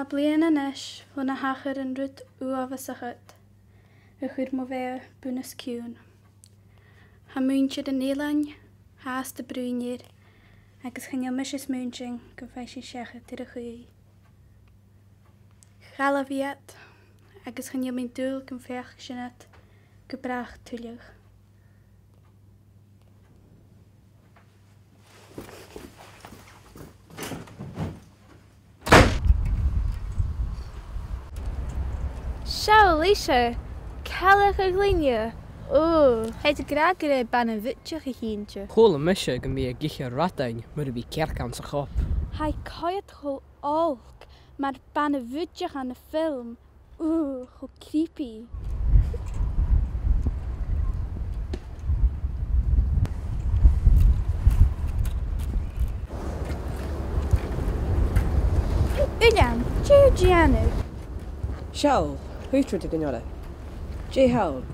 Ha blian yn eis fo na hachar yn rwyd uafas a chyd. Y chwyd mo fe bwnas cwn. Ha mwyntiad yn eilain, haas dy brwynir, agos chynio mysys mwyntiang gyfeis i siachad i'r chwy. Chalafiad, agos chynio mynd dŵl gymffeach synad, gybrach twyliwch. Siaw, Lisa, cael eich glinia. O, het graag gyda ban y fytioch I hintio. Chol y mysio gan mi a gillo radain, myr fi cercan sa chop. Hai coed chol olc, mae'r ban y fydioch an y ffilm. O, chol creepy. Ulan, Joe Gianno. Siawl, hwytrwyd y gynnole. J. Hawl.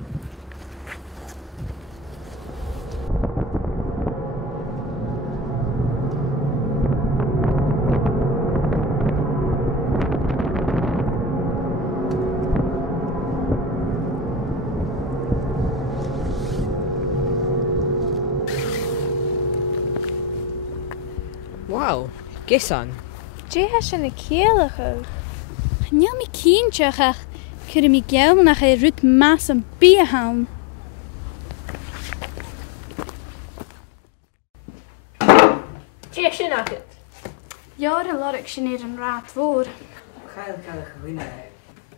Wow, gesan. J has yn y cealach o. Niel mi cientioch ach, cyrra mi gewl nach ei rwyd mas yn biahawn. J sy'n agyd. Ior y lorig sy'n eir yn rad fôr. Chael cael eich wyna.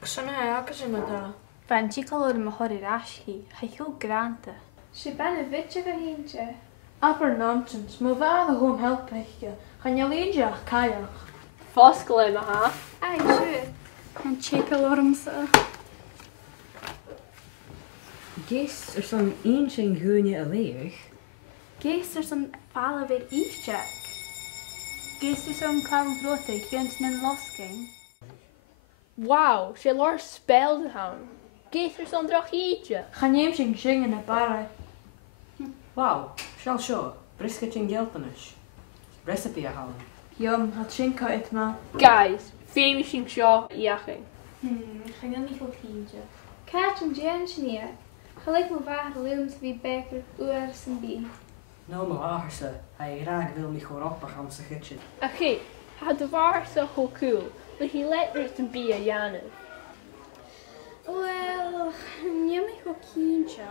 Sy'n ei agos yma da. Fan ti cael o'r myhori rasgi, haithw granta. Si ban y fytioch o hintio. Aber nonsens, mae fadd o hwn help eich. Chan i leidiach cael. Fosgol yma ha. Ai, siwr. Yn check o'r amser. Ges zo'n een zijn goeie leeg. Gees er zo'n fala weer eistjack. Gees er zo'n kam vrotig, junt nen losking. Wow, si lor speld han. Gees er zo'n drach ietje. Chan i sy'n zingen y barau. Wauw, shall show. Brisket in gelpenis. Recipe a halen. Jom, had sy'n coed ma. Guys, femi sy'n sio iaching. Gaan jullie niet goed hintje. Kaat yn Jensinia. Gelijk me waar looms wie beker oor sy'n bi. Nou, maar lagerse. Hij graag wil me gewoon op gaan zijn gitje. Oké, had de waar zo heel cool. Dat hij letter sy'n bi a Janu. Wel, niet meer goed hintje.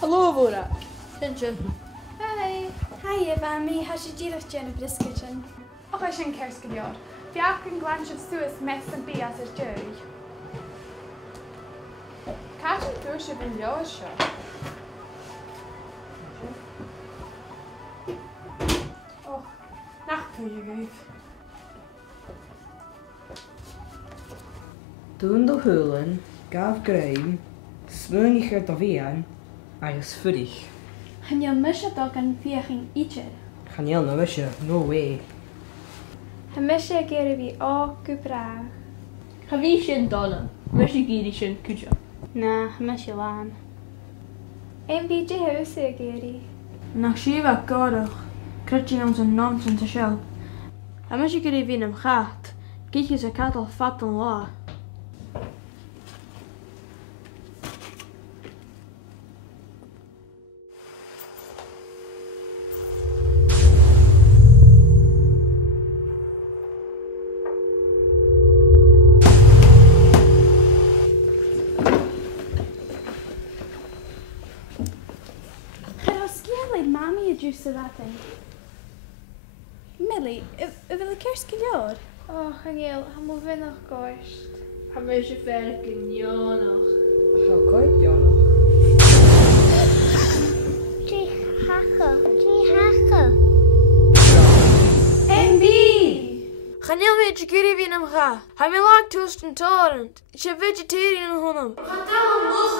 Hallo, Vora. Sy'n Hi. Hi, Evami. Has je direct Jenny Brisketchen? Och, I sy'n cersgilior. Fi ac yn glans of Suez mes yn bi as yr dwy. Cael yn ddwys o fynd o sio. Och, nach pwy i gwyf. Toen de hulen gaf Graham smöniger da vian agus fudig. Gaan jullie misje toch een viering ietsje? Gaan jij nou wisje? No way. Hij mis je keren wie ook gebraag. Ga wie sy'n donna. Mes i gyd i sy'n cwtio. Na, misje laan. Een beetje huis je keren. Nach siwa godach. Kryd i ons yn nonsens a siel. A mes i gyd i fi'n am chat. Gyd i sy'n cadw ffat yn la. Mami a juice of that thing. Millie, wil ik eerst gejord? Oh, Haniel, hij moet weer nog goist. Ha mes i ferg yn ionach. How good, Jona? MB! Gaan jij met je kiri wie hem gaat? Hij me lag toast en torrent. Je vegetarian honum. Ga dan los